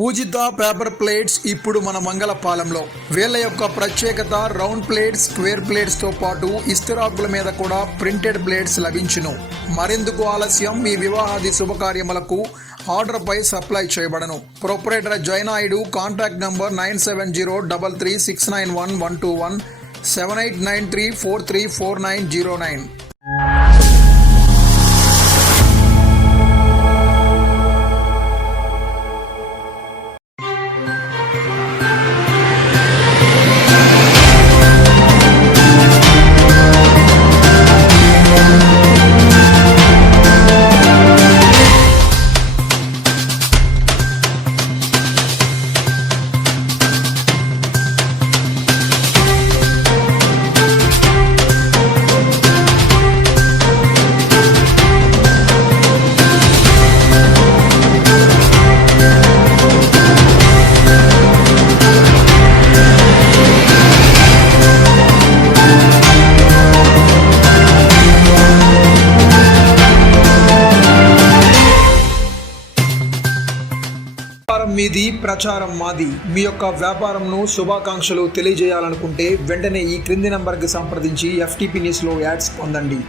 పూజిత paper plates ఇప్పుడు మన మంగళపాలెంలో. వీళ్ళ యొక్క ప్రత్యేకత రౌండ్ ప్లేట్స్, స్క్వేర్ ప్లేట్స్ తో పాటు ఇస్తరాకుల మీద కూడా ప్రింటెడ్ ప్లేట్స్ లభించును. మరెందుకు ఆలస్యం, మీ వివాహాది శుభకార్యములకు ఆర్డర్ పై సప్లై చేయబడను. ప్రొపరేటర్ జయనాయుడు. Contact number 9703369121 7893434909. మీది, ప్రచారం మాది. మీ యొక్క వ్యాపారంను శుభాకాంక్షలు తెలియజేయాలనుకుంటే వెంటనే ఈ క్రింది నంబర్కి సంప్రదించి FTP న్యూస్లో యాడ్స్ పొందండి.